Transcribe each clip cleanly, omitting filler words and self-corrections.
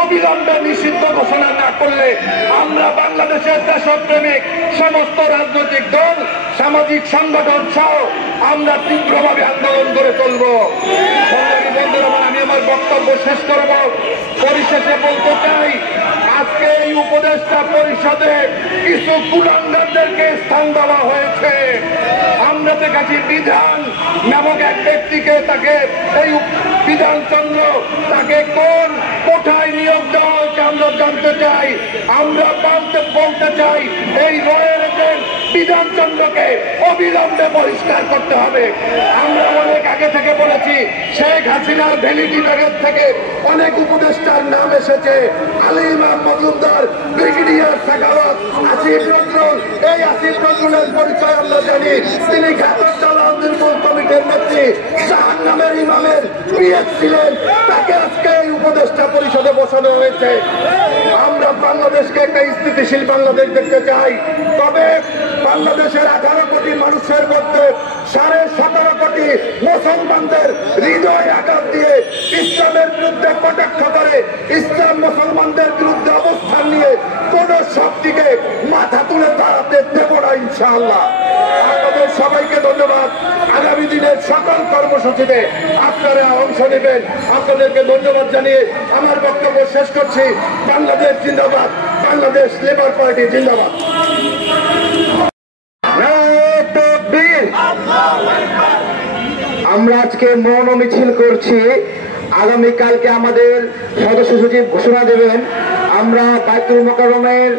অবিলম্বে নিষিদ্ধ ঘোষণা না করলে আমরা বাংলাদেশের দেশপ্রেমিক সমস্ত রাজনৈতিক দল, সামাজিক সংগঠন সহ আমরা তীব্রভাবে আন্দোলন করে চলব। বন্ধুরা, আমি আমার বক্তব্য শেষ করব। পরিশেষে বলতে চাই, আজকে এই উপদেষ্টা পরিষদে কিছু কুলাঙ্গারদেরকে স্থান দেওয়া হয়েছে। আমরা দেখেছি বিধান নামক এক ব্যক্তিকে, তাকে এই বিধানচন্দ্র, তাকে কোন কোঠায় নিয়োগ দেওয়া হয়েছে আমরা জানতে চাই। আমরা বলতে চাই এই রয়ের এজেন্ট বিধানচন্দ্রকে অবিলম্বে বহিষ্কার করতে হবে। আমরা অনেক আগে থেকে বলেছি, শেখ হাসিনার ভ্যানিটি ব্যাগের থেকে অনেক উপদেষ্টার নাম এসেছে। আলী ইমাম মজুমদার, ব্রিগেডিয়ার সাখাওয়াত, আসিফ নজরুল। এই আসিফ নজরুলের পরিচয় আমরা জানি, তিনি জালাউদ্দিন মূল কমিটির নেত্রী, জাহান্নামের ইমামের পিএস ছিলেন। তাকে আজকে এই উপদেষ্টা পরিষদে বসানো হয়েছে। আমরা বাংলাদেশকে একটা স্থিতিশীল বাংলাদেশ দেখতে চাই। তবে বাংলাদেশের 18 কোটি মানুষের মধ্যে 17.5 কোটি মুসলমানদের হৃদয় আঘাত দিয়ে ইসলামের বিরুদ্ধে কটাক্ষ করে, ইসলাম মুসলমানদের বিরুদ্ধে অবস্থান নিয়ে কোন শক্তিকে মাথা তুলে দাঁড়াতে দেব না ইনশাআল্লাহ। আপনাদের সবাইকে ধন্যবাদ। আগামী দিনের সকল কর্মসূচিতে আপনারা অংশ নেবেন। আপনাদেরকে ধন্যবাদ জানিয়ে আমার বক্তব্য শেষ করছি। বাংলাদেশ জিন্দাবাদ, বাংলাদেশ লেবার পার্টি জিন্দাবাদ। আমরা আজকে মৌন মিছিল করছি। আগামীকালকে আমাদের সদস্য সচিব ঘোষণা দেবেন। আমরা বাইতুল মোকাররমের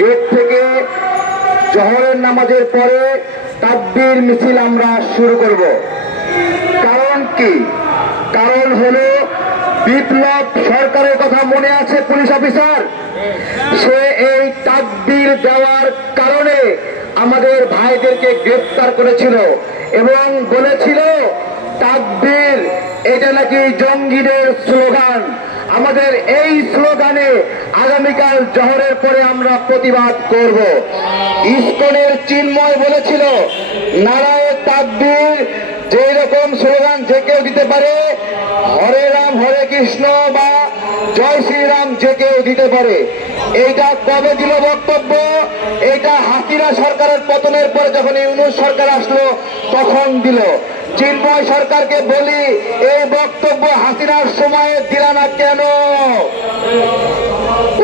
গেট থেকে জোহরের নামাজের পরে তাকবীর মিছিল আমরা শুরু করব। কারণ কি? কারণ হলো বিপ্লব সরকারের কথা মনে আছে পুলিশ অফিসার, সে এই তাকবীর দেওয়ার কারণে আমাদের ভাইদেরকে গ্রেফতার করেছিল এবং বলেছিল তাকবীর এটা নাকি জঙ্গিদের স্লোগান। আমাদের এই স্লোগানে আগামীকাল জোহরের পরে আমরা প্রতিবাদ করব। ইসকনের চিন্ময় বলেছিল নারায়ে তাকবীর যে রকম স্লোগান যে কেউ দিতে পারে, হরে রাম হরে কৃষ্ণ বা জয় শ্রীরাম যে কেউ দিতে পারে। এইটা কবে দিল বক্তব্য? এটা হাসিনা সরকারের পতনের পরে যখন ইউনূস সরকার আসলো তখন দিল। চিন্ময় সরকারকে বলি, এই বক্তব্য হাসিনার সময়ে দিল না কেন?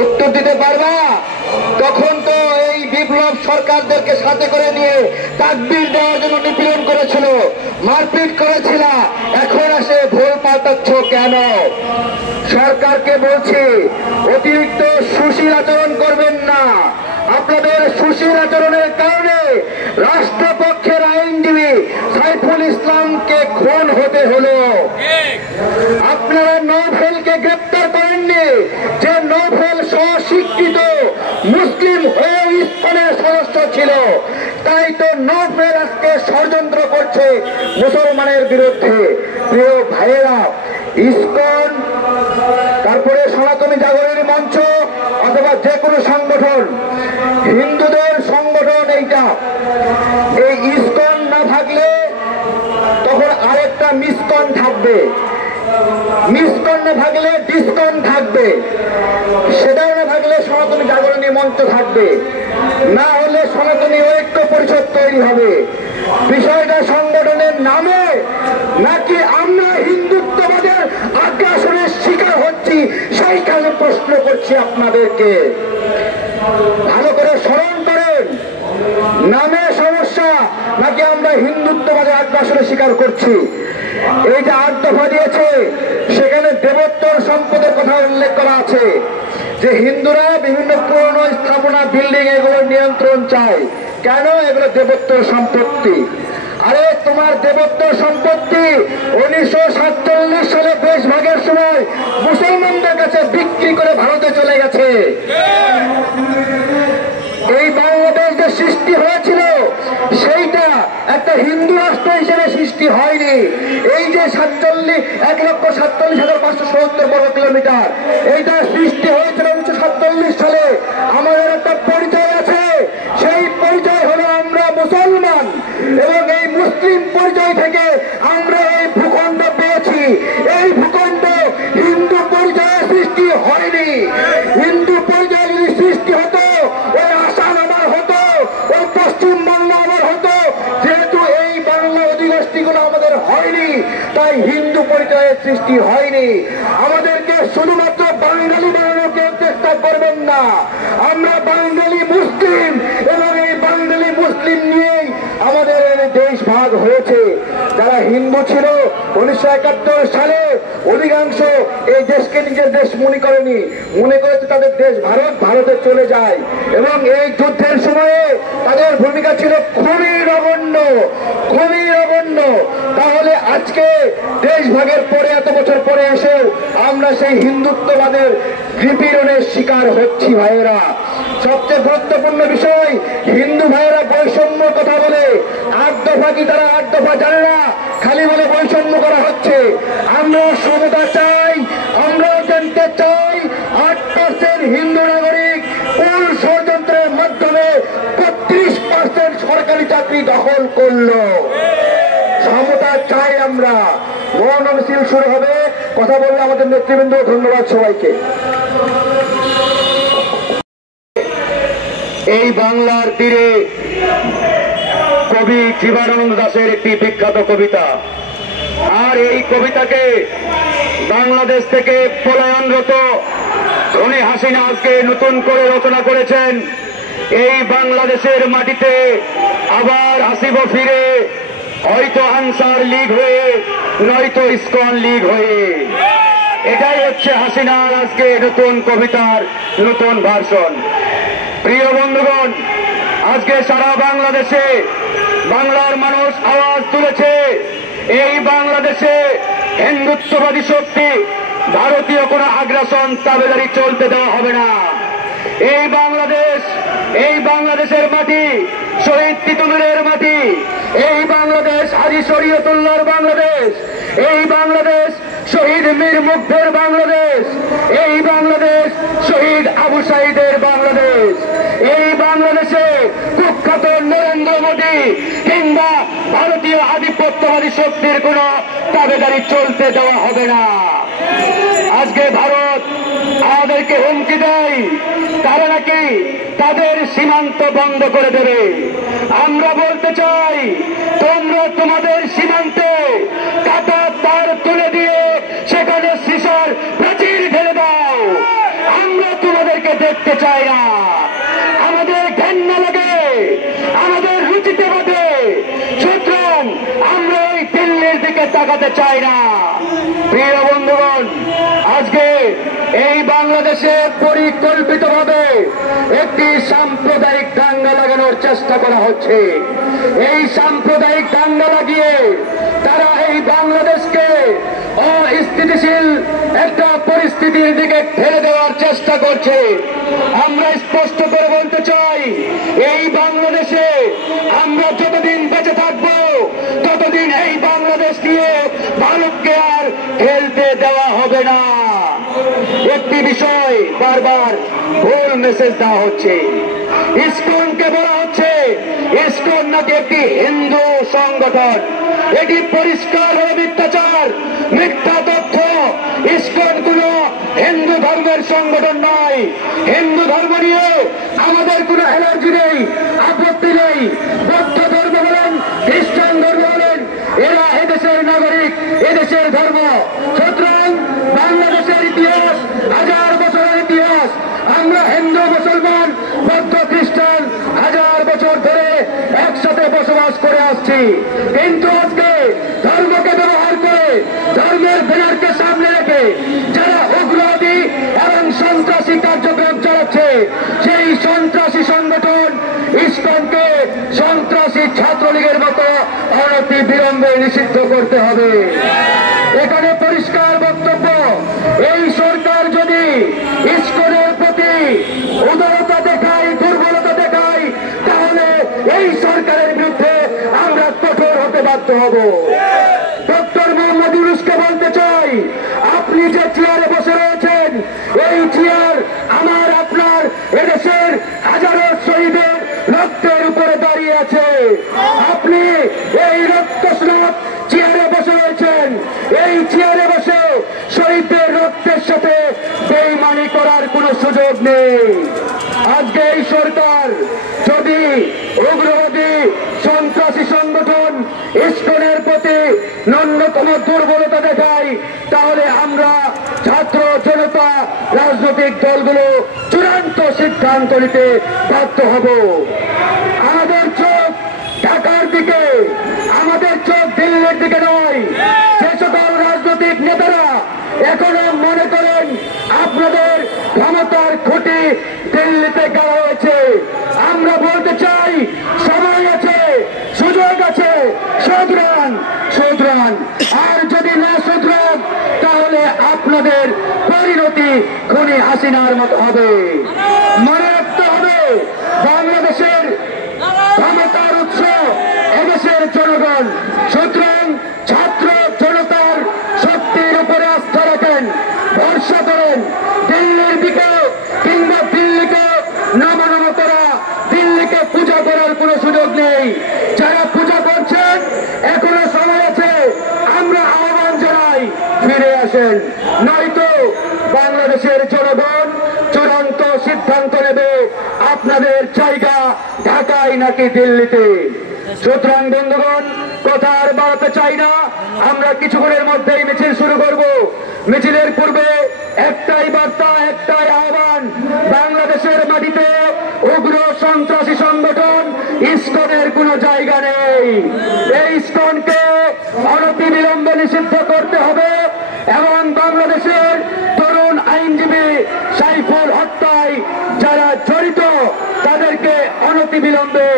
উত্তর দিতে পারবা? তখন তো এই বিপ্লব সরকারদেরকে সাথে করে নিয়ে তাকবীর দেওয়ার জন্য নিপীড়ন করেছিল, মারপিট করেছিল। এখন এসে ভুল পাল্টাচ্ছ কেন? সরকারকে বলছি, অতিরিক্ত সুশীল আচরণ করবেন না। আপনাদের সুশীল আচরণের কারণে রাষ্ট্রপক্ষের আইনজীবী সাইফুল ইসলামকে খুন হতে হলো। আপনারা নৌফেলকে গ্রেপ্তার করেননি, যে নৌফেল স্বশিক্ষিত মুসলিম হয়েও ইসকনের সদস্য ছিল। তাই তো নৌফেল আজকে ষড়যন্ত্র করছে মুসলমানের বিরুদ্ধে। প্রিয় ভাইয়েরা, ইসকন, তারপরে সনাতনী জাগরণী মঞ্চ অথবা যে কোনো সংগঠন, হিন্দুদের সংগঠন এইটা, এই ইসকন না থাকলে তখন আরেকটা মিসকন থাকবে, মিসকন না থাকলে ডিসকন থাকবে, সেটাও না থাকলে সনাতনী জাগরণী মঞ্চ থাকবে, না হলে সনাতনী ঐক্য পরিষদ তৈরি হবে। বিষয়টা সংগঠনের নামে নাকি আমরা হিন্দুত্ববাদের আগ্রাসনের শিকার হচ্ছি, সেইখানে প্রশ্ন করছি আপনাদেরকে। ভালো করে স্মরণ করেন, নামে সমস্যা নাকি আমরা হিন্দুত্ববাদের আগ্রাসনের শিকার করছি? এই যে 8 দফা দিয়েছে, সেখানে দেবোত্তর সম্পদের কথা উল্লেখ করা আছে যে হিন্দুরা বিভিন্ন পুরনো স্থাপনা, বিল্ডিং এগুলোর নিয়ন্ত্রণ চায়। কেন? এগুলো দেবোত্তর সম্পত্তি। আরে তোমার দেবোত্তর সম্পত্তি 1947 সালে দেশ ভাগের সময় মুসলমানদের কাছে বিক্রি করে ভারতে চলে গেছে। এই বাংলাদেশ যে সৃষ্টি হয়েছিল সেইটা একটা হিন্দু রাষ্ট্র হিসেবে সৃষ্টি হয়নি। এই যে 1,47,570 বর্গ কিলোমিটার, এইটা সৃষ্টি হয়েছিল 1947 সালে। আমাদের একটা পরিচয় আছে, সেই পরিচয় হলো আমরা মুসলমান, এবং এই মুসলিম পরিচয় থেকে আমরা এই ভূখণ্ড পেয়েছি। এই ভূখণ্ড হিন্দু পরিচয়ে সৃষ্টি হয়নি। সৃষ্টি হয়নি। আমাদেরকে শুধুমাত্র বাঙালি বানানোর কেউ চেষ্টা করবেন না। আমরা বাঙালি মুসলিম এবং এই বাঙালি মুসলিম নিয়েই আমাদের দেশ ভাগ হয়েছে। যারা হিন্দু ছিল 1971 সালে অধিকাংশ এই দেশকে নিজের দেশ মনে করেনি, মনে করেছে তাদের দেশ ভারত, ভারতে চলে যায় এবং এই যুদ্ধের সময়ে তাদের ভূমিকা ছিল খুবই নগণ্য, খুবই নগণ্য। তাহলে আজকে দেশ ভাগের পরে এত বছর পরে এসেও আমরা সেই হিন্দুত্ববাদের নিপীড়নের শিকার হচ্ছি ভাইয়েরা। সবচেয়ে গুরুত্বপূর্ণ বিষয়, হিন্দু ভাইয়েরা বৈষম্য কথা বলে 8 দফা কি তারা 8 দফা জানে না, খালি বলে বৈষম্য করা হচ্ছে। আমরা সমতা চাই, আমরা জানতে চাই 8% হিন্দু নাগরিক কোন ষড়যন্ত্রের মাধ্যমে 32% সরকারি চাকরি দখল করলো। সমতা চাই আমরা। মৌন মিছিল শুরু হবে, কথা বললে আমাদের নেতৃবৃন্দ। ধন্যবাদ সবাইকে। এই বাংলার তীরে কবি জীবনানন্দ দাশের একটি বিখ্যাত কবিতা, আর এই কবিতাকে বাংলাদেশ থেকে পলায়নরত ধনী হাসিনা আজকে নতুন করে রচনা করেছেন। এই বাংলাদেশের মাটিতে আবার আসিব ফিরে, হয়তো আনসার লীগ হয়ে, নয়তো ইসকন লীগ হয়ে। এটাই হচ্ছে হাসিনার আজকে নতুন কবিতার নতুন ভার্সন। প্রিয় বন্ধুগণ, আজকে সারা বাংলাদেশে বাংলার মানুষ আওয়াজ তুলেছে, এই বাংলাদেশে হিন্দুত্ববাদী শক্তি, ভারতীয় কোনো আগ্রাসন তাবেদারি চলতে দেওয়া হবে না। এই বাংলাদেশ, এই বাংলাদেশের মাটি শহীদ তিতুমিরের মাটি, এই বাংলাদেশ হাজী শরীয়তুল্লাহর বাংলাদেশ, এই বাংলাদেশ শহীদ মীর মুগ্ধের বাংলাদেশ, এই বাংলাদেশ শহীদ আবু সাঈদের বাংলাদেশ। এই বাংলাদেশে কুখ্যাত নরেন্দ্র মোদী কিংবা ভারতীয় আধিপত্যবাদী শক্তির কোন তাবেদারি চলতে দেওয়া হবে না। আজকে ভারত আমাদেরকে হুমকি দেয়, তারা নাকি তাদের সীমান্ত বন্ধ করে দেবে। আমরা বলতে চাই, তোমরা তোমাদের সীমান্তে কাটা তার তুলে দিয়ে সেখানে সিসার প্রাচীর ঢেলে দাও। আমরা তোমাদেরকে দেখতে চাই না। আমাদের ঘেন্না লাগে, আমাদের রুচিতে বাঁধে, সুতরাং আমরা ওই দিল্লির দিকে তাকাতে চাই না। প্রিয় বন্ধুগণ, আজকে এই বাংলাদেশে পরিকল্পিতভাবে একটি সাম্প্রদায়িক দাঙ্গা লাগানোর চেষ্টা করা হচ্ছে। এই সাম্প্রদায়িক দাঙ্গা লাগিয়ে তারা এই বাংলাদেশকে অস্থিতিশীল একটা পরিস্থিতির দিকে ঠেলে দেওয়ার চেষ্টা করছে। আমরা স্পষ্ট করে বলতে চাই, এই বাংলাদেশে আমরা যতদিন বেঁচে থাকবো ততদিন এই বাংলাদেশ নিয়ে ভারতকে আর খেলতে দেওয়া হবে না। একটি বিষয় বারবার ভুল মেসেজ দেওয়া হচ্ছে। ইসকনকে বলা হচ্ছে ইসকন নাকি একটি হিন্দু সংগঠন। এটি পরিষ্কার মিথ্যাচার, মিথ্যা তথ্য। ইসকন কোন হিন্দু ধর্মের সংগঠন নয়। হিন্দু ধর্ম নিয়ে আমাদের কোন অ্যালার্জি নেই, আপত্তি নেই। বৌদ্ধ ধর্ম বলেন, খ্রিস্টান ধর্ম বলেন, এরা এদেশের নাগরিক, এদেশের ধর্ম। সুতরাং বাংলাদেশের ইতিহাস হাজার বছরের ইতিহাস। আমরা হিন্দু মুসলমান বৌদ্ধ খ্রিস্টান হাজার বছর ধরে একসাথে বসবাস করে আসছি। কিন্তু আজকে ধর্মকে ব্যবহার করে, ধর্মের ব্যানারকে সামনে রেখে যারা উগ্রবাদী এবং সন্ত্রাসী কার্যক্রম চালাচ্ছে, সেই সন্ত্রাসী সংগঠন ইসকনকে সন্ত্রাসী ছাত্রলীগের মতো অনতি বিলম্বে নিষিদ্ধ করতে হবে। এখানে পরিষ্কার বক্তব্য, এই সরকার যদি ইসকনের প্রতি উদারতা দেখায়, দুর্বলতা দেখায়, তাহলে এই সরকারের বিরুদ্ধে আমরা কঠোর হতে বাধ্য হব। ডক্টর মোহাম্মদ ইউনূসকে বলতে চাই, আপনি যে চেয়ারে বসে রয়েছেন, এই চেয়ার আমার আপনার এদেশের হাজারো শহীদের রক্তের উপরে দাঁড়িয়ে আছে। আপনি এই রক্তস্নাত চেয়ারে বসে রয়েছেন, এই চেয়ারে বসে শহীদদের রক্তের সাথে বেইমানি করার কোনো সুযোগ নেই। আজকে এই সরকার যদি উগ্রবাদী সন্ত্রাসী সংগঠন ইসকনের প্রতি ন্যূনতম দুর্বলতা দেখায়, তাহলে আমরা ছাত্র জনতা রাজনৈতিক দলগুলো চূড়ান্ত সিদ্ধান্ত নিতে বাধ্য হব। আমাদের চোখ ঢাকার দিকে, আমাদের চোখ দিল্লির দিকে নয়। যে সকল রাজনৈতিক নেতারা এখনো মনে করেন আপনাদের ক্ষমতার খুঁটি দিল্লিতে গাড়া হয়েছে, আমরা বলতে চাই সময় আছে, সুযোগ আছে, শুধরান শুধরান। আর যদি না শুধরান তাহলে আপনাদের পরিণতি খুনি হাসিনার মতো হবে। মনে রাখতে হবে বাংলাদেশের ক্ষমতার উৎস এদেশের জনগণ। সুতরাং ছাত্র জনতার শক্তির উপরে আস্থা রাখেন, ভরসা করেন। দিল্লির দিকে কিংবা দিল্লিকে নমনম করা, দিল্লিকে পূজা করার কোনো সুযোগ নেই। যারা পূজা করছেন এখনো সময় আছে, আমরা আহ্বান জানাই ফিরে আসেন, নয়তো বাংলাদেশের জনগণ চূড়ান্ত সিদ্ধান্ত নেবে আপনাদের জায়গা ঢাকায় নাকি দিল্লিতে। সুতরাং বন্ধুগণ, কথা আর বাড়াতে চাই না, আমরা কিছুক্ষণের মধ্যেই মিছিল শুরু করব। মিছিলের পূর্বে একটাই বার্তা, একটাই আহ্বান, বাংলাদেশের মাটিতে উগ্র সন্ত্রাসী সংগঠন ইসকনের কোনো জায়গা নেই। এই ইসকনকে অনতিবিলম্বে নিষিদ্ধ করতে হবে এবং বাংলাদেশের তরুণ আইনজীবী সাইফুল হত্যায় যারা জড়িত তাদেরকে অনতিবিলম্বে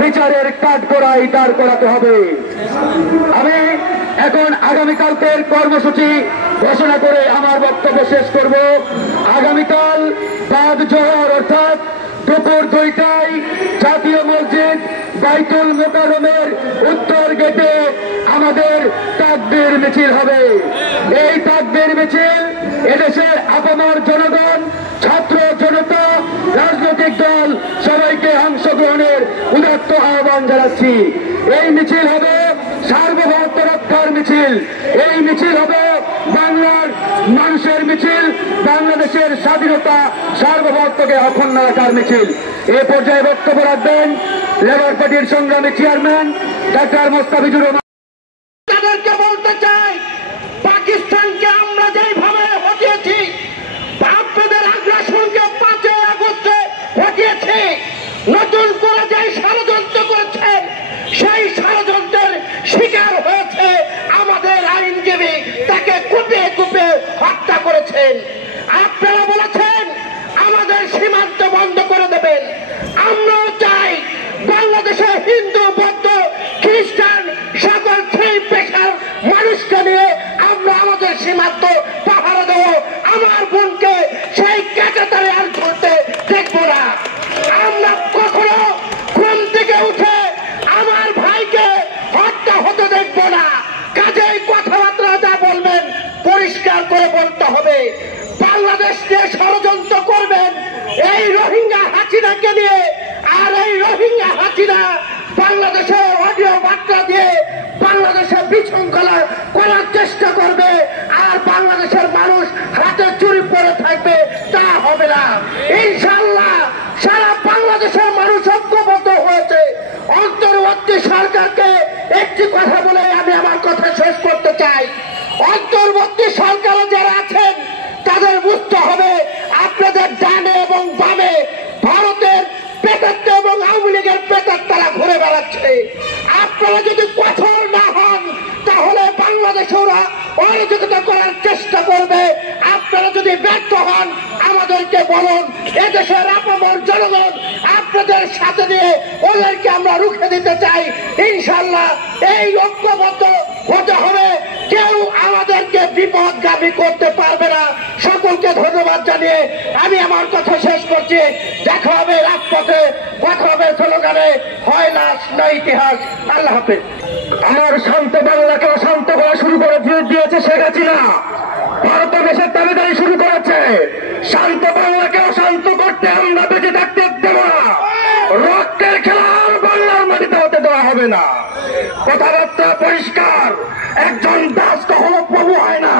বিচারের কাঠগড়ায় দাঁড় করাতে হবে। আমি এখন আগামীকালকের কর্মসূচি ঘোষণা করে আমার বক্তব্য শেষ করব। আগামীকাল বাদ জোহর অর্থাৎ দুপুর 2টায় জাতীয় মসজিদ বাইতুল মোকাররমের উত্তর গেটে আমাদের তাকবীর মিছিল হবে। এই তাকবীর মিছিল এদেশের আপামর জনগণ, ছাত্র জনতা, রাজনৈতিক দল সবাইকে অংশগ্রহণের উদাত্ত আহ্বান জানাচ্ছি। এই মিছিল হবে সার্বভৌমত্ব রক্ষার মিছিল, এই মিছিল হবে বাংলার মানুষের মিছিল, বাংলাদেশের স্বাধীনতা সার্বভৌমত্বকে অক্ষুণ্ণ রাখার মিছিল। এ পর্যায়ে বক্তব্য রাখবেন লেবার পার্টির সংগ্রামী চেয়ারম্যান ডাক্তার মোস্তাফিজুর রহমান। তাদেরকে বলতে চাই, পাকিস্তানকে আমরা যেইভাবে হটিয়েছি, আপনাদের আগ্রাসনকে 5 আগস্টে হটিয়েছি, নতুন করে যে ষড়যন্ত্র করেছেন সেই ষড়যন্ত্রের শিকার হয়েছে আমাদের আইনজীবী, তাকে কুপিয়ে কুপিয়ে হত্যা করেছেন। আপনারা বলেছেন আমাদের সীমান্ত বন্ধ করে দেবেন, আমরাও চাই বাংলাদেশে হিন্দু, বৌদ্ধ, খ্রিস্টান সকল সেই পেশার মানুষকে নিয়ে আমরা আমাদের সীমান্ত পাহারা দেব। আমার বোনকে সেই কাঁটাতারে আর ধরতে দেখবো না। আমরা কখনো ঘুম থেকে উঠে আমার ভাইকে হত্যা হতে দেখবো না। কাজেই কথাবার্তা যা বলবেন পরিষ্কার করে বলতে হবে। বাংলাদেশ নিয়ে ষড়যন্ত্র করবেন এই রোহিঙ্গা হাসিনাকে নিয়ে, আর এই রোহিঙ্গা হাসিনা বাংলাদেশে অডিও বার্তা দিয়ে বাংলাদেশে বিশৃঙ্খলা করার চেষ্টা করবে, আর বাংলাদেশের মানুষ হাতে চুরি পড়ে থাকবে, তা হবে না ইনশাআল্লাহ। সারা বাংলাদেশের মানুষ ঐক্যবদ্ধ হয়েছে। অন্তর্বর্তী সরকারকে একটি কথা বলে আমি আমার কথা শেষ করতে চাই। অন্তর্বর্তী সরকারে যারা আছেন তাদের বুঝতে হবে আপনাদের ডানে এবং বামে ভারতের পেটাত্তা এবং আওয়ামী লীগের পেটাত্তারা ঘুরে বেড়াচ্ছে। আপনারা যদি কঠোর না হন তাহলে বাংলাদেশে ওরা অরাজকতা করার চেষ্টা করবে। আপনারা যদি ব্যর্থ হন আমাদেরকে বলুন, এদেশের আপামর জনগণ আপনাদের সাথে নিয়ে ওদেরকে আমরা রুখে দিতে চাই। ইনশাআল্লাহ এই ঐক্যবদ্ধ হতে হবে, কেউ আমাদেরকে বিপদগামী করতে পারবে না। সকলকে ধন্যবাদ জানিয়ে আমি আমার কথা শেষ করছি। দেখা হবে রাজপথে, কথা হবে স্লোগানে, হয় লাশ না ইতিহাস। আল্লাহ হাফেজ। আমার শান্ত বাংলাকে অশান্ত করা শুরু করে দিয়েছে শেখ হাসিনা। ভারত দেশের দাবিদারি শুরু করেছে। শান্ত বাংলাকে অশান্ত করতে আমরা বেঁচে থাকতে দেব না। রক্তের খেলা আর বাংলার মাটিতে হতে দেওয়া হবে না। কথাবার্তা পরিষ্কার, একজন দাস কখনো প্রভু হয় না।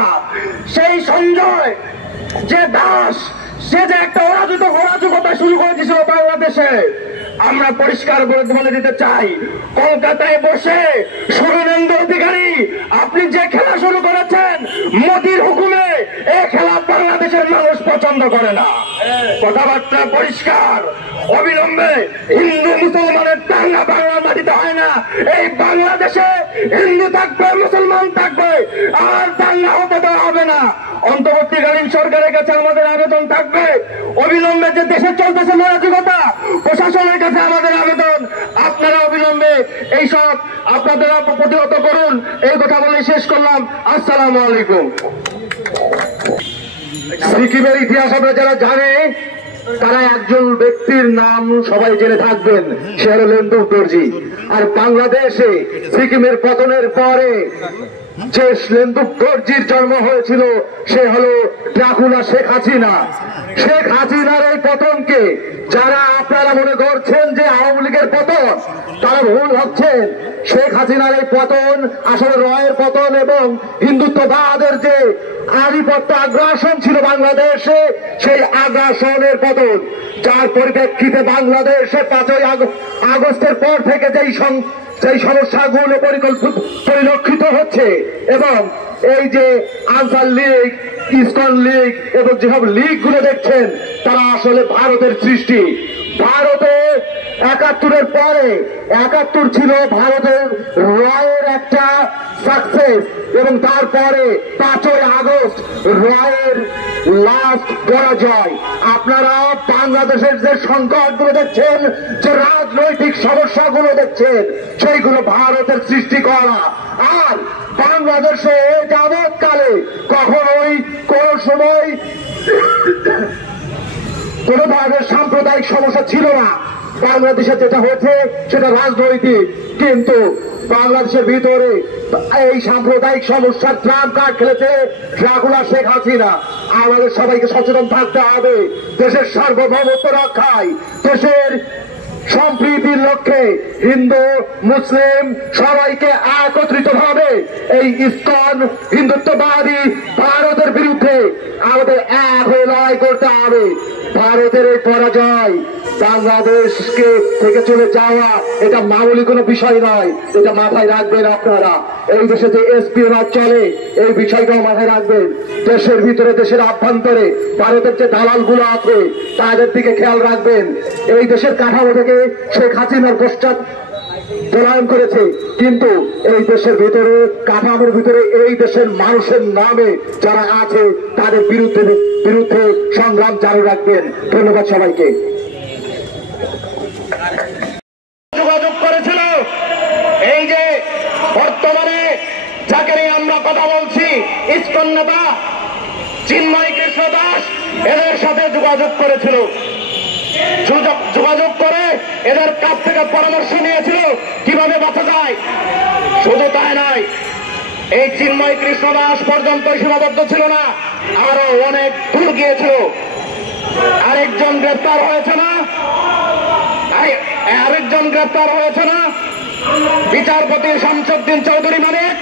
সেই সঞ্জয় যে দাস দাস সে যে একটা অরাজকতা শুরু করে দিয়েছিল বাংলাদেশে, আমরা পরিষ্কার বলে দিতে চাই, কলকাতায় বসে শুভেন্দু অধিকারী আপনি যে খেলা শুরু করেছেন মোদির হুকুমে, এই খেলা বাংলাদেশের মানুষ পছন্দ করে না। কথাবার্তা পরিষ্কার, অবিলম্বে হিন্দু মুসলমানের দাঙ্গা বাংলা মাটিতে হয় না। এই বাংলাদেশে হিন্দু থাকবে, মুসলমান থাকবে, আর দাঙ্গা হতে দেওয়া হবে না। অন্তর্বর্তীকালীন সরকারের কাছে আমাদের আবেদন থাকবে, অবিলম্বে যে দেশে চলতেছে অরাজকতা, প্রশাসনের কাছে আমাদের আবেদন, আপনারা অবিলম্বে এইসব আপনারা প্রতিহত করুন। এই কথা বলে শেষ করলাম। আসসালামু আলাইকুম। সিকিমের ইতিহাস আমরা যারা জানে তারা একজন ব্যক্তির নাম সবাই জেনে থাকবেন, সে হল লেন্দুক দর্জি। আর বাংলাদেশে সিকিমের পতনের পরে যে লেন্দুক দর্জির জন্ম হয়েছিল সে হলো ড্রাকুলা শেখ হাসিনা। শেখ হাসিনার এই পতনকে যারা আপনারা মনে করছেন যে আওয়ামী লীগের পতন, তারা ভুল হচ্ছেন। শেখ হাসিনার এই পতন আসলে রয়ের পতন এবং হিন্দুত্ববাদের যে আধিপত্য আগ্রাসন ছিল বাংলাদেশে, সেই আগ্রাসনের পতন, যার পরিপ্রেক্ষিতে বাংলাদেশে 5ই আগস্টের পর থেকে যেই সমস্যাগুলো পরিলক্ষিত হচ্ছে, এবং এই যে আনসার লীগ, ইসকন লীগ এবং যেসব লীগগুলো দেখছেন, তারা আসলে ভারতের সৃষ্টি। ভারতে 71-এর পরে 71 ছিল ভারতের রয়ের একটা সাকসেস, এবং তারপরে 5ই আগস্ট রয়ের লাস্ট পরাজয়। আপনারা বাংলাদেশের যে সংকটগুলো দেখছেন, যে রাজনৈতিক সমস্যাগুলো দেখছেন, সেইগুলো ভারতের সৃষ্টি করা। আর বাংলাদেশে যাবৎকালে কখনোই কোন সময় কোন ধরনের সাম্প্রদায়িক সমস্যা ছিল না। বাংলাদেশে যেটা হয়েছে সেটা রাজনৈতিক, কিন্তু বাংলাদেশের ভিতরে এই সাম্প্রদায়িক সমস্যার ট্রাম্প কার্ড খেলেছে ড্রাকুলা শেখ হাসিনা। আমাদের সবাইকে সচেতন থাকতে হবে দেশের সার্বভৌমত্ব রক্ষায়, দেশের সম্প্রীতির লক্ষ্যে হিন্দু মুসলিম সবাইকে একত্রিত ভাবে এই ইসকন হিন্দুত্ববাদী ভারতের বিরুদ্ধে আমাদের এক হয়ে লড়াই করতে হবে। ভারতের এই পরাজয়, বাংলাদেশকে থেকে চলে যাওয়া, এটা মামুলি কোনো বিষয় নয়, এটা মাথায় রাখবেন আপনারা। এই দেশে যে এসপিওরাজ চলে, এই বিষয়টাও মাথায় রাখবেন। দেশের ভিতরে, দেশের আভ্যন্তরে ভারতের যে দালালগুলো আছে তাদের দিকে খেয়াল রাখবেন। এই দেশের কাঠামো থেকে শেখ হাসিনার পশ্চাৎ পলায়ন করেছে, কিন্তু এই দেশের ভিতরে কাঠামোর ভিতরে এই দেশের মানুষের নামে যারা আছে তাদের বিরুদ্ধে সংগ্রাম চালু রাখবেন। ধন্যবাদ সবাইকে। যোগাযোগ করেছিল এই যে বর্তমানে যাকে নিয়ে আমরা কথা বলছি, ইসকন নেতা চিন্ময় কৃষ্ণ দাস, এদের সাথে যোগাযোগ করেছিল। যোগাযোগ করে এদের কাছ থেকে পরামর্শ নিয়েছিল কিভাবে বাঁচা যায়। শুধু তাই নয়, এই চিন্ময় কৃষ্ণ দাস পর্যন্ত সীমাবদ্ধ ছিল না, আরো অনেক দূর গিয়েছিল। আরেকজন গ্রেপ্তার হয়েছে না, বিচারপতি শামসুদ্দিন চৌধুরী মানিক,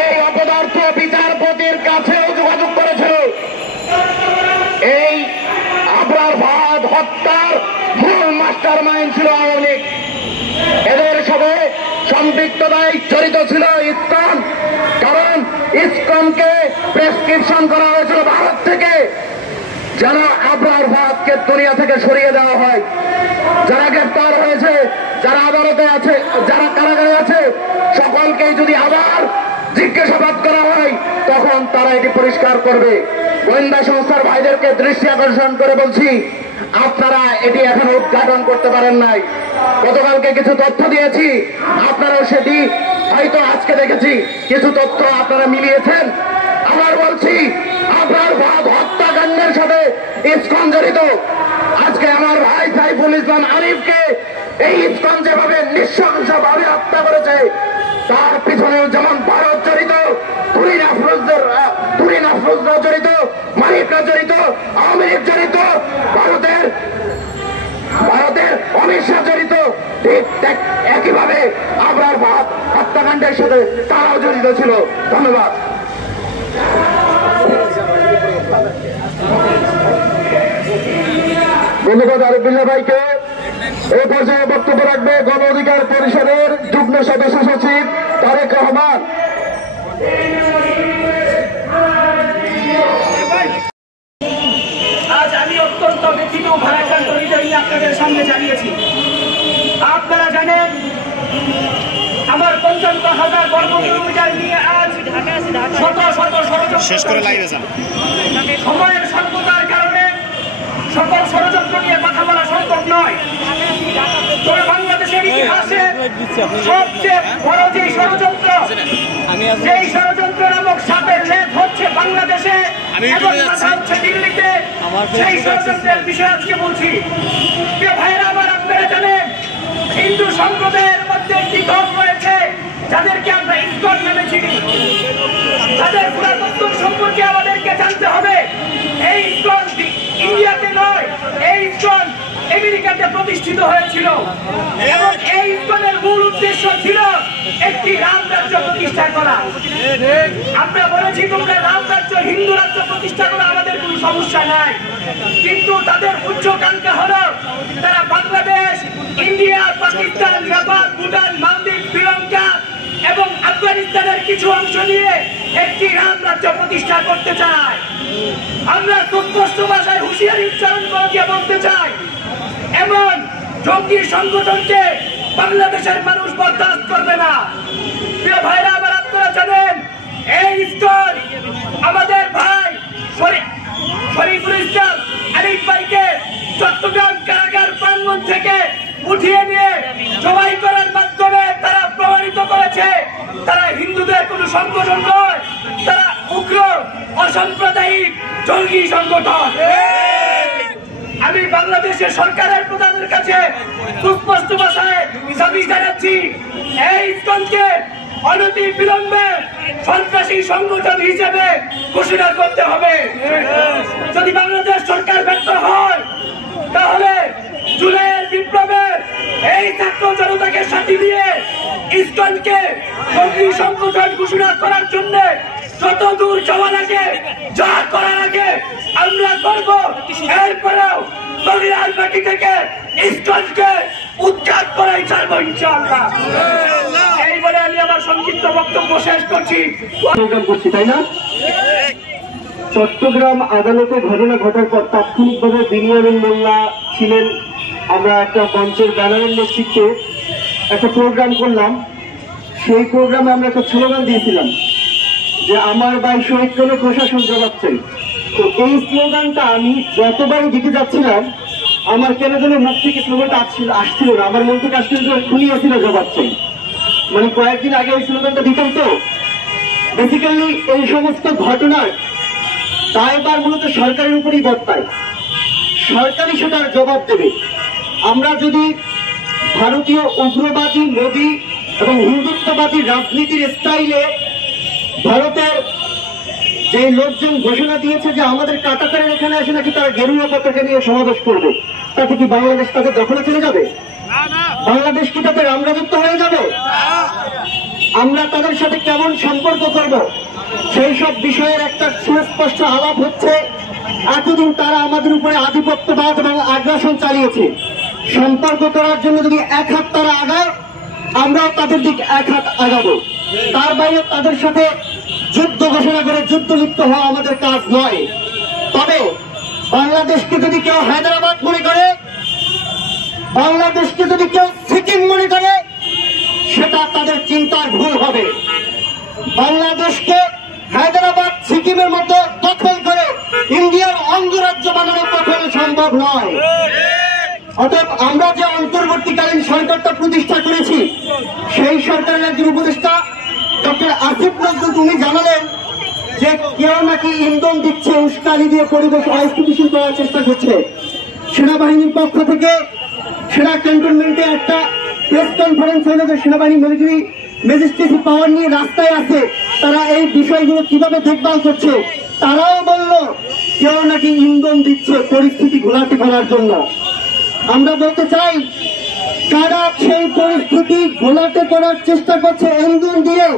এই অপদার্থ বিচারপতির কাছেও যোগাযোগ করেছিল। এই আবরার ভাদ হত্যার মূল মাস্টার মাইন্ড ছিল আওয়ামী লীগ। এদের সাথে সম্পৃক্ততায় জড়িত ছিল ইসকন, কারণ ইসকনকে প্রেসক্রিপশন করা হয়েছিল ভারত থেকে যেন আবরার ভাদকে দুনিয়া থেকে সরিয়ে দেওয়া হয়। যারা গ্রেপ্তার হয়েছে, যারা আদালতে আছে, যারা কারাগারে আছে, সকলকেই যদি আবার জিজ্ঞাসাবাদ করা হয় তখন তারা এটি পরিষ্কার করবে। গোয়েন্দা সংস্থার ভাইদেরকে দৃষ্টি আকর্ষণ করে বলছি, আপনারা এটি এখনো উদ্ঘাটন করতে পারেন নাই। গতকালকে কিছু তথ্য দিয়েছি, আপনারাও সেটি হয়তো আজকে দেখেছি, কিছু তথ্য আপনারা মিলিয়েছেন। আবার বলছি, আপনার ভাব হত্যাকাণ্ডের সাথে ইসকন জড়িত। আজকে আমার ভাই সাইফুল ইসলাম আরিফকে এই ইসকন যেভাবে নৃশংসভাবে হত্যা করেছে, তার পিছনেও যেমন ভারত জড়িত, তুরিন আফরোজরা জড়িত, মানিকরা জড়িত, আওয়ামী লীগ জড়িত, ভারতের অমিত শাহ জড়িত, ঠিক একইভাবে আবরার ভাব হত্যাকাণ্ডের সাথে তারাও জড়িত ছিল। ধন্যবাদ। ধন্যবাদ আরিফুল্লাহ ভাইকে। এই পর্যায়ে বক্তব্য রাখবে গণ অধিকার পরিষদের যুগ্ম সদস্য সচিব তারেক রহমান। আজ আমি অত্যন্ত ব্যথিত ভারাক্রান্ত হৃদয় নিয়ে আপনাদের সামনে জানিয়েছি। আপনারা জানেন আমার ৫৫,০০০ বর্গ কিলোমিটার নিয়ে আজ শত শত ষড়যন্ত্র সময়ের স্বল্পতার কারণে সকল ষড়যন্ত্র নিয়ে কথা বলা সম্ভব নয়। তবে বাংলাদেশের ইতিহাসে সবচেয়ে বড় যে ষড়যন্ত্র, সেই ষড়যন্ত্র নামক সাপের লেজ হচ্ছে বাংলাদেশে এবং মাথা হচ্ছে দিল্লিতে। সেই ষড়যন্ত্রের বিষয়ে আজকে বলছি। প্রিয় ভাইয়েরা আমার, আপনারা জানেন হিন্দু সম্প্রদায়ের মধ্যে একটি দল রয়েছে যাদেরকে আমরা ইসকন নামে চিনি। তাদের পুরাতত্ত্ব সম্পর্কে আমাদেরকে জানতে হবে। এই ইসকন ইন্ডিয়াতে নয়, এই ইসকন আমেরিকাতে প্রতিষ্ঠিত হয়েছিল এবং এই ইসকনের মূল উদ্দেশ্য ছিল একটি রাম রাজ্য প্রতিষ্ঠা করা। আমরা বলেছি তোমরা রাম রাজ্য, হিন্দু রাজ্য প্রতিষ্ঠা করা আমাদের কোনো সমস্যা নাই, কিন্তু তাদের উচ্চাকাঙ্ক্ষা হলো তারা বাংলাদেশ, ইন্ডিয়া, পাকিস্তান, নেপাল, ভুটান, মালদ্বীপ, শ্রীলঙ্কা এবং আফগানিস্তানের কিছু অংশ নিয়ে একটি রাম রাজ্য প্রতিষ্ঠা করতে চায়। আমরা সুস্পষ্ট ভাষায় হুঁশিয়ারি উচ্চারণ করে বলতে চাই, এমন জঙ্গি সংগঠনকে বাংলাদেশের মানুষ বরদাস্ত করবে না। প্রিয় ভাইরা আবার, আপনারা জানেন এই ইসকন আমাদের ভাই শরীফুল ইসলাম আরিফ ভাইকে চট্টগ্রাম কারাগার প্রাঙ্গণ থেকে উঠিয়ে নিয়ে জবাই করার মাধ্যমে তারা প্রমাণিত করেছে তারা হিন্দুদের কোনো সংগঠন নয়, তারা উগ্র অসাম্প্রদায়িক জঙ্গি সংগঠন। আমি বাংলাদেশের সরকারের প্রধানের কাছে সুস্পষ্ট ভাষায় দাবি জানাচ্ছি, এই ইসকনকে অনতি বিলম্বে সন্ত্রাসী সংগঠন হিসেবে ঘোষণা করতে হবে। যদি বাংলাদেশ সরকার ব্যর্থ হয়, তাহলে জুলাইয়ের বিপ্লবে এই ছাত্র জনতাকে সাথে দিয়ে ইসকনকে জঙ্গি সংগঠন ঘোষণা করার জন্য যত দূর যাওয়া লাগে, যা করার আগে আমরা করব। এরপরেও বাংলার মাটি থেকে ইসকনকে উৎখাত করাই ছাড়বো ইনশাআল্লাহ। এই বলে আমি আমার সংক্ষিপ্ত বক্তব্য শেষ করছি। তাই না? চট্টগ্রাম আদালতে ঘটনা ঘটার পর তাৎক্ষণিকভাবে বিনিয়ামিন মোল্লা ছিলেন। আমরা একটা মঞ্চের ব্যানারের নেতৃত্বে একটা প্রোগ্রাম করলাম। সেই প্রোগ্রামে আমরা একটা স্লোগান দিয়েছিলাম যে আমার ভাই শহীদ করে প্রশাসন জবাব চাই। তো এই স্লোগানটা আমি যতবারই দিতে যাচ্ছিলাম, আমার কেন যেন মুখ থেকে স্লোগানটা আসছিল না, আমার মন থেকে আসছিল যে খুনি আসছিল জবাব চাই। মানে কয়েকদিন আগে ওই স্লোগানটা দিতাম। তো বেসিক্যালি এই সমস্ত ঘটনার দায়ভার মূলত সরকারের উপরই বর্তায়, সরকারই সেটার জবাব দেবে। আমরা যদি ভারতীয় উগ্রবাদী, মোদী এবং হিন্দুত্ববাদী রাজনীতির স্টাইলে ভারতের যে লোকজন ঘোষণা দিয়েছে যে আমাদের কাটাতারের এখানে এসে নাকি তারা গেরুয়া পতাকা নিয়ে সমাবেশ করবে, তাতে কি বাংলাদেশ তাদের দখলে চলে যাবে? বাংলাদেশ কি তাদের রামরাজত্ব হয়ে যাবে? আমরা তাদের সাথে কেমন সম্পর্ক করব, সেই সব বিষয়ের একটা সুস্পষ্ট আলাপ হচ্ছে। এতদিন তারা আমাদের উপরে আধিপত্যবাদ এবং আগ্রাসন চালিয়েছে। সম্পর্ক করার জন্য যদি এক হাত তারা আগায়, আমরাও তাদের দিক এক হাত আগাবো। তার বাইরে তাদের সাথে যুদ্ধ ঘোষণা করে যুদ্ধ লিপ্ত হওয়া আমাদের কাজ নয়। তবে বাংলাদেশকে যদি কেউ হায়দ্রাবাদ মনে করে, বাংলাদেশকে যদি কেউ সিকিম মনে করে, সেটা তাদের চিন্তার ভুল হবে। বাংলাদেশকে হায়দ্রাবাদ, সিকিমের মতো দখল করে ইন্ডিয়ার অঙ্গরাজ্য বানানো কখনো সম্ভব নয়। অতএব আমরা যে অন্তর্বর্তীকালীন সরকারটা প্রতিষ্ঠা করেছি, সেই সরকারের একজন উপদেষ্টা ডক্টর আসিফ নজরুল উনি জানালেন যে কেউ নাকি ইন্ধন দিচ্ছে, উস্কানি দিয়ে পরিবেশ অস্থিতিশীল করার চেষ্টা করছে। সেনাবাহিনীর পক্ষ থেকে সেনা ক্যান্টনমেন্টে একটা প্রেস কনফারেন্স হলো যে সেনাবাহিনী মিলিটারি ম্যাজিস্ট্রেসি পাওয়ার নিয়ে রাস্তায় আছে, তারা এই বিষয়গুলো কিভাবে দেখভাল করছে। তারাও বলল কেউ নাকি ইন্ধন দিচ্ছে পরিস্থিতি ঘোলাটে করার জন্য। আমরা বলতে চাই, কারা সেই পরিস্থিতি ঘোলাটে করার চেষ্টা করছে ইন্ধন দিয়ে?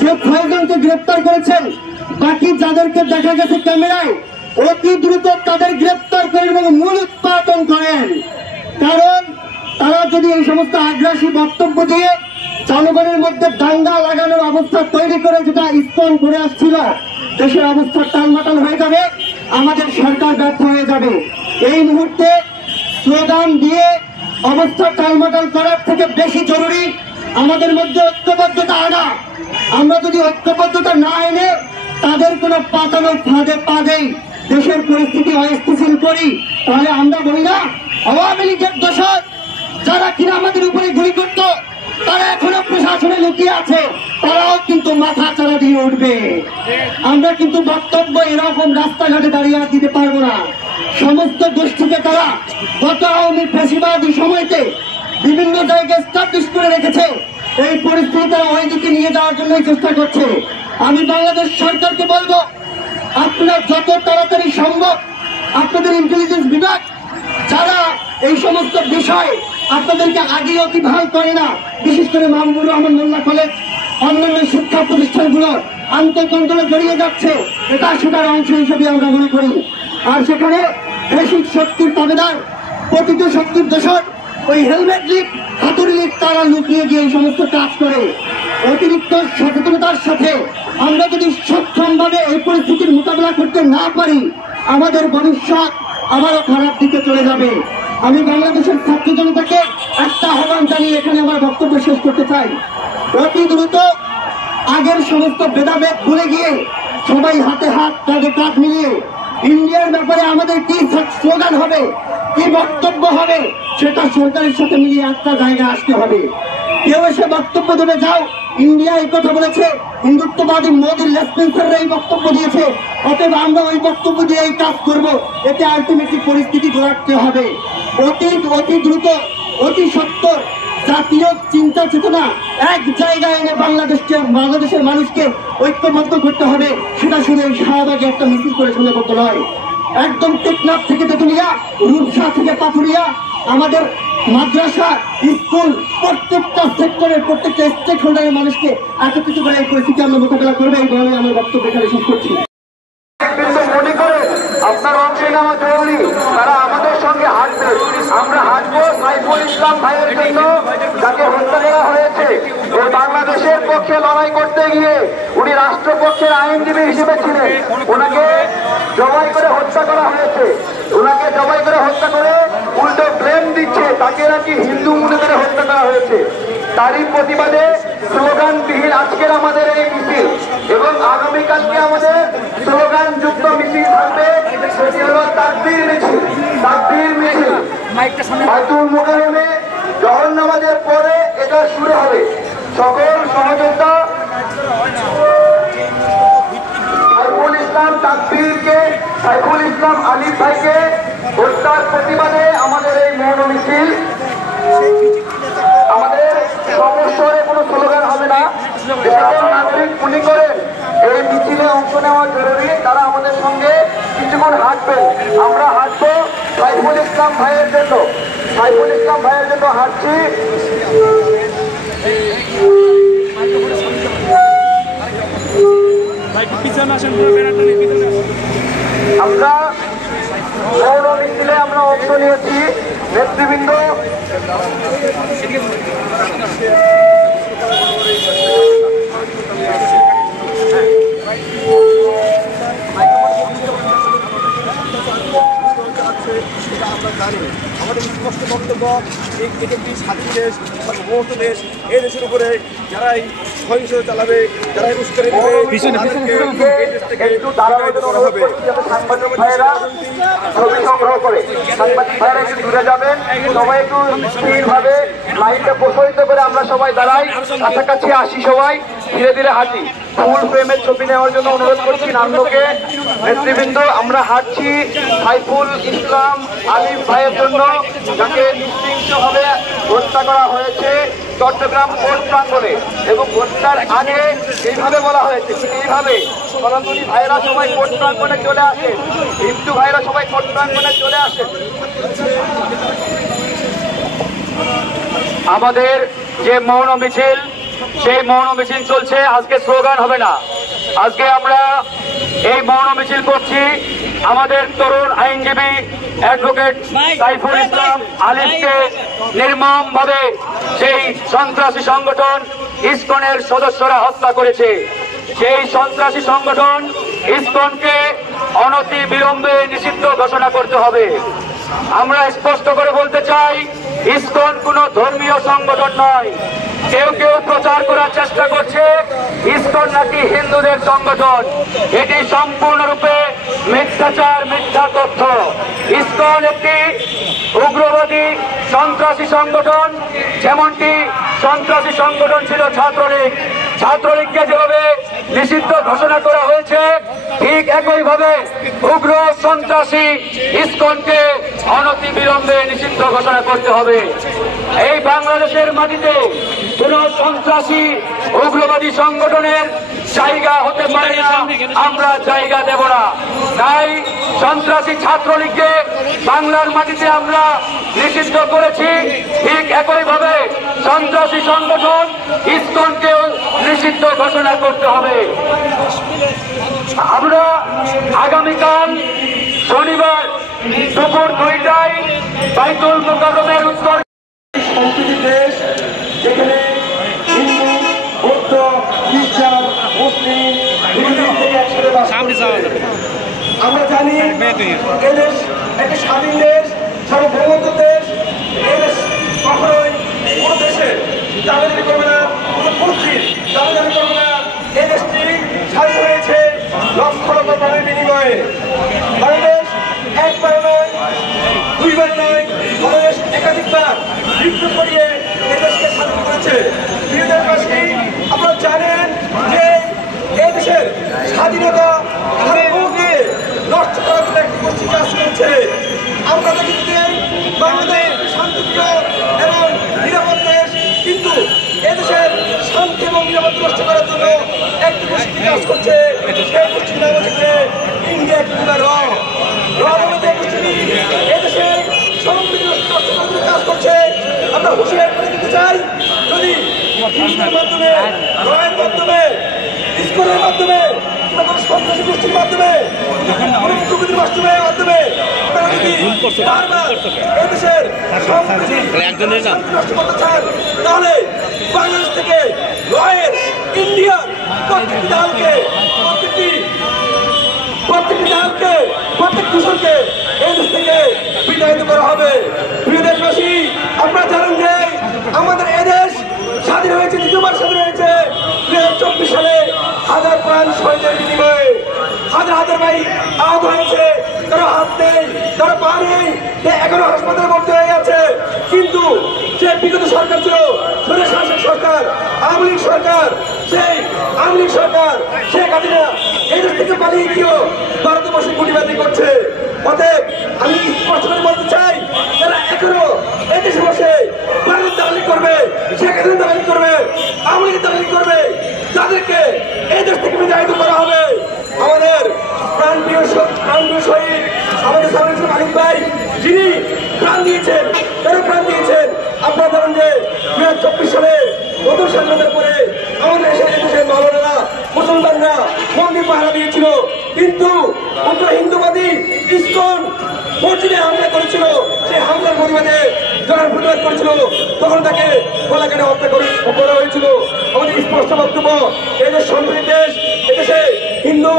যে 6 জনকে গ্রেপ্তার করেছেন, বাকি যাদেরকে দেখা গেছে ক্যামেরায়, অতি দ্রুত তাদের গ্রেপ্তার করে এবং মূল উৎপাদন করেন। সমস্ত আগ্রাসী বক্তব্য দিয়ে জনগণের মধ্যে দাঙ্গা লাগানোর অবস্থা তৈরি করে যেটা ইসকন করে আসছিল, দেশের অবস্থা টালমাটাল হয়ে যাবে, আমাদের সরকার ব্যর্থ হয়ে যাবে। এই মুহূর্তে স্লোগান দিয়ে অবস্থা টালমাটাল করার থেকে বেশি জরুরি আমাদের মধ্যে ঐক্যবদ্ধতা আনা। আমরা যদি ঐক্যবদ্ধতা না এনে তাদের কোনো পাতানো ফাঁদে পা দেই, দেশের পরিস্থিতি অস্থিতিশীল করি, তাহলে আমরা বলি না আওয়ামী লীগের দোষর যারা কিনা আমাদের উপরে গুলি করত তারা এখনো প্রশাসনে লুকিয়ে আছে, তারাও কিন্তু মাথা চারা দিয়ে উঠবে। আমরা কিন্তু বক্তব্য এরকম রাস্তাঘাটে দাঁড়িয়ে আর দিতে পারবো না। সমস্ত গোষ্ঠীকে তারা গত আওয়ামী ফ্যাসিবাদী সময়তে বিভিন্ন জায়গায় স্টাবলিশ করে রেখেছে, এই পরিস্থিতি তারা ওই দিকে নিয়ে যাওয়ার জন্যই চেষ্টা করছে। আমি বাংলাদেশ সরকারকে বলবো, আপনারা যত তাড়াতাড়ি সম্ভব আপনাদের ইন্টেলিজেন্স বিভাগ যারা এই সমস্ত বিষয় আপনাদেরকে আগে অতিভাল করে না, বিশেষ করে মাহবুবুর রহমান মোল্লা কলেজ অন্যান্য শিক্ষা প্রতিষ্ঠানগুলো আন্তঃকন্ট্রোলে জড়িয়ে যাচ্ছে, এটা সেটার অংশ হিসেবে আমরা মনে করি। আর সেখানে বেসিক শক্তির দাবিদার, প্রকৃত শক্তির দোষর ওই হেলমেট লীগ, হাতুড়ি লীগ তারা লুকিয়ে গিয়ে এই সমস্ত কাজ করে। অতিরিক্ত সচেতনতার সাথে আমরা যদি সক্ষমভাবে এই পরিস্থিতির মোকাবিলা করতে না পারি, আমাদের ভবিষ্যৎ আবারও খারাপ দিকে চলে যাবে। আমি বাংলাদেশের ছাত্র জনতাকে একটা আহ্বান জানিয়ে এখানে আমার বক্তব্য শেষ করতে চাই। অতি দ্রুত আগের সমস্ত ভেদাভেদ ভুলে গিয়ে সবাই হাতে হাত কাঁধে কাঁধ মিলিয়ে ইন্ডিয়ার ব্যাপারে আমাদের কি স্লোগান হবে, কি বক্তব্য হবে, সেটা সরকারের সাথে মিলিয়ে একটা জায়গায় আসতে হবে। কেউ এসে বক্তব্য দেবে যাও ইন্ডিয়া এই কথা বলেছে, হিন্দুত্ববাদী মোদী লেসপেন্সাররা এই বক্তব্য দিয়েছে, অতএব আমরা ওই বক্তব্য দিয়ে এই কাজ করবো, এতে আলটিমেটলি পরিস্থিতি ঘোরাতে হবে। অতি দ্রুত অতি সত্বর জাতীয় চিন্তা চেতনা এক জায়গায় এনে বাংলাদেশের মানুষকে ঐক্যবদ্ধ করতে হবে। সেটা শুধু এই শাহবাগে একটা মিছিল করে শুনে করতে নয়, একদম টেকনাফ থেকে তেতুলিয়া, রূপসা থেকে পাথুরিয়া, আমাদের মাদ্রাসা, স্কুল, প্রত্যেকটা সেক্টরের প্রত্যেকটা স্টেক হোল্ডারের মানুষকে একত্রিত করে এই পরিস্থিতি আমরা মোকাবেলা করবো। এই ধরনের আমার বক্তব্য এখানে শেষ করছি। মনে করে আপনার অংশ নেওয়া জরুরি, তারা আমাদের সঙ্গে হাঁটবে, আমরা হাঁটবো সাইফুল ইসলাম ভাইয়ের জন্য, যাকে হত্যা করা হয়েছে। এই বাংলাদেশের পক্ষে লড়াই করতে গিয়ে উনি রাষ্ট্রপক্ষের আইনজীবী হিসেবে ছিলেন, ওনাকে জবাই করে হত্যা করা হয়েছে। ওনাকে জবাই করে হত্যা করে উল্টো ব্লেম দিচ্ছে, তাকে নাকি হিন্দু মনে করে হত্যা করা হয়েছে। তারই প্রতিবাদে স্লোগানবিহীন আজকের আমাদের এই মিছিল, এবং আগামীকালকে আমাদের স্লোগান যুক্ত মিছিল থাকবে, সেটি হল তাকবীর মিছিল। তাকবীর মিছিল বাইতুল মুকাররমে জহর নামাজের পরে এটা শুরু হবে। সকল সহযোগিতা সাইফুল ইসলাম তাকবীরকে, সাইফুল ইসলাম আলিফ ভাইকে হত্যার প্রতিবাদে আমাদের এই মৌন মিছিল। আমাদের সমস্যারে কোনো স্লোগান হবে না, যে সকল নাগরিক মনে করেন এই মিছিলে অংশ নেওয়া জরুরি, তারা আমাদের সঙ্গে কিছুক্ষণ হাঁটবেন। আমরা হাঁটবো সাইফুল ইসলাম ভাইয়ের জন্য, সাইফুল ইসলাম ভাইয়ের জন্য হাঁটছি। আমরা মৌন মিছিলে আমরা অংশ নিয়েছি, নেতৃবৃন্দ আমাদের স্পষ্ট বক্তব্য, এটি একটি স্বাধীন দেশ, সার্বভৌমত্ব দেশ। এই দেশের উপরে যারাই সহিংসতা চালাবে, যারাই উস্কানি দেবে, সাংবাদিক ভাইয়েরা ছবি সংগ্রহ করে, সাংবাদিক ভাইয়েরা একটু দূরে যাবেন, সবাই একটু স্থিরভাবে লাইনটা প্রসারিত করে আমরা সবাই দাঁড়াই, কাছাকাছি আসি, সবাই ধীরে ধীরে হাঁটি। ফুল ফ্রেমের ছবি নেওয়ার জন্য অনুরোধ করছি নান্দকে। নেতৃবৃন্দ, আমরা হাঁটছি সাইফুল ইসলাম আলিফ ভাইয়ের জন্য, যাকে নৃশংসভাবে হত্যা করা হয়েছে চট্টগ্রাম কোর্ট প্রাঙ্গণে, এবং হত্যার আগে এইভাবে বলা হয়েছে, এইভাবে সনাতনী ভাইয়েরা সবাই কোর্ট প্রাঙ্গণে চলে আসেন, হিন্দু ভাইয়েরা সবাই কোর্ট প্রাঙ্গণে চলে আসেন। আমাদের যে মৌন মিছিল, সেই মৌন মিছিল চলছে, আজকে স্লোগান হবে না। আজকে আমরা এই মৌন মিছিল করছি আমাদের তরুণ আইনজীবী অ্যাডভোকেট সাইফুল ইসলাম আলিফকে নির্মমভাবে সেই সন্ত্রাসী সংগঠন ইসকনের সদস্যরা হত্যা করেছে। সেই সন্ত্রাসী সংগঠন ইসকনকে অনতি বিলম্বে নিষিদ্ধ ঘোষণা করতে হবে। আমরা স্পষ্ট করে বলতে চাই, ইসকন কোন ধর্মীয় সংগঠন নয়। কেউ কেউ প্রচার করার চেষ্টা করছে ইসকন নাকি হিন্দুদের সংগঠন। এটি সম্পূর্ণরূপে মিথ্যাচার, মিথ্যা তথ্য। ইসকন একটি উগ্রবাদী সন্ত্রাসী সংগঠন, যেমনটি সন্ত্রাসী সংগঠন ছিল ছাত্রলীগ। ছাত্রলীগকে যেভাবে নিষিদ্ধ ঘোষণা করা হয়েছে, ঠিক একইভাবে উগ্র সন্ত্রাসী ইসকনকে অনতি বিলম্বে নিষিদ্ধ ঘোষণা করতে হবে। এই বাংলাদেশের মাটিতে কোন সন্ত্রাসী উগ্রবাদী সংগঠনের জায়গা হতে পারে না, আমরা জায়গা দেব না। তাই সন্ত্রাসী ছাত্রলীগকে বাংলার মাটিতে আমরা নিষিদ্ধ করেছি, ঠিক একইভাবে সন্ত্রাসী সংগঠন ইসকনকেও নিষিদ্ধ ঘোষণা করতে হবে। আমরা আগামীকাল শনিবার দুপুর 2টায় বাইতুল মুকাররমের উত্তর সম্প্রীতি দেশ, যেখানে হিন্দু, বৌদ্ধ, খ্রিস্টান, মুসলিম বিভিন্ন থেকে একসাথে বাস করছে। আমরা জানি এদেশ একটি স্বাধীন দেশ, সার্বভৌমত্ব দেশ। এদেশ কখনোই কোন দেশে দাবিদারি করবে না, কোন গোষ্ঠীর দাবিদারি করবে না। এই দেশটি স্বাধীন হয়েছে লক্ষ লক্ষ প্রাণের বিনিময়ে। বাংলাদেশ একবার নয়, দুইবার নয়, বাংলাদেশ একাধিকবার বিদ্রোহ করিয়ে এদেশকে স্বাধীন করেছে। প্রিয় দেশবাসী, আপনারা জানেন যে এই দেশের স্বাধীনতা নষ্ট করার জন্য একটি গোষ্ঠী কাজ করছে। আমরা দেখি যে বাংলাদেশ শান্তিপ্রিয় এবং নিরাপদ দেশ, কিন্তু এদেশের শান্তি এবং নিরাপদ নষ্ট করার জন্য একটি গোষ্ঠী কাজ করছে। সেই গোষ্ঠীর নাম হচ্ছে ইন্ডিয়া কিংবা র নামে গোষ্ঠীটি এদেশের সম্প্রীতি নষ্ট করার জন্য কাজ করছে। আমরা হুঁশিয়ার করে দিতে চাই, যদি হিন্দুদের মাধ্যমে, রয়ের মাধ্যমে, ইসকনের মাধ্যমে, সন্ত্রাসী গোষ্ঠীর মাধ্যমে, উগ্রবাদীর মাধ্যমে আপনারা যদি বারবার এদেশের সম্প্রীতি নষ্ট করতে চান, তাহলে বাংলাদেশ থেকে রয়ের, ইন্ডিয়ার প্রত্যেকটি দলকে, প্রত্যেক দূষণকে এই দেশ থেকে বিতাড়িত করা হবে। প্রিয় দেশবাসী, আপনারা জানেন যে আমাদের এদেশ স্বাধীন হয়েছে, দ্বিতীয়বার স্বাধীন হয়েছে 2024 সালে। হাজার প্রাণ শহীদের বিনিময়ে হাজার হাজার ভাই আহত হয়েছে, কারো হাত নেই, কারো পা নেই, এখনো হাসপাতালে ভর্তি হয়ে গেছে। কিন্তু যে বিগত সরকার ছিল, স্বৈরশাসক সরকার, আওয়ামী লীগ সরকার, সেই আওয়ামী লীগ সরকার শেখ হাসিনা এই দেশ থেকে পালিয়ে গিয়েও ভারতবর্ষে গুটিবাজি করছে। অতএব আমি স্পষ্ট করে বলতে চাই, যারা এখনো এই দেশে বসে ভারত দালালি করবে, শেখ হাসিনা দালালি করবে, আওয়ামী লীগ দালালি করবে, তাদেরকে এই দেশ থেকে বিতাড়িত করা হবে। আমাদের প্রাণপ্রিয় শহীদ আমাদের সামনে মালিক ভাই, যিনি প্রাণ দিয়েছেন, কেন প্রাণ দিয়েছেন? আপনারা জানেন যে 2024 সালে নতুন স্বাধীনতার পরে আমাদের দেশের মাওলানা, মুসলমানরা মন্দির পাহারা দিয়েছিল, কিন্তু উগ্র হিন্দুবাদী ইসকন মসজিদে হামলা করেছিল। সেই হামলার প্রতিবাদে যারা প্রতিবাদ করেছিল, তখন তাকে গলা কেটে হত্যা করা হয়েছিল। আমাদের স্পষ্ট বক্তব্য, এদেশ সম্প্রীতি দেশ, এদেশে হিন্দু,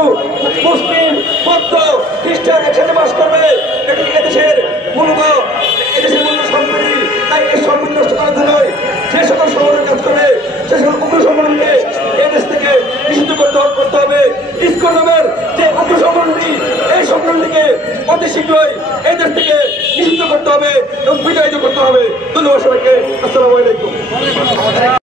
মুসলিম, বৌদ্ধ, খ্রিস্টান একসাথে বাস করবে। এদেশের মূলত সম্প্রীতি। তাই এই সম্প্রীতি নষ্ট করার জন্য যে সকল সংগঠন কাজ করবে, সে সকল উগ্র সংগঠনকে এদেশ থেকে নিষিদ্ধ করতে হবে। ইসকন নামের যে উগ্র সংগঠনটি, এই সংগঠনটিকে অতি শীঘ্রই এই দেশ থেকে নিষিদ্ধ করতে হবে এবং বিতাড়িত করতে হবে। ধন্যবাদ সবাইকে। আসসালামু আলাইকুম।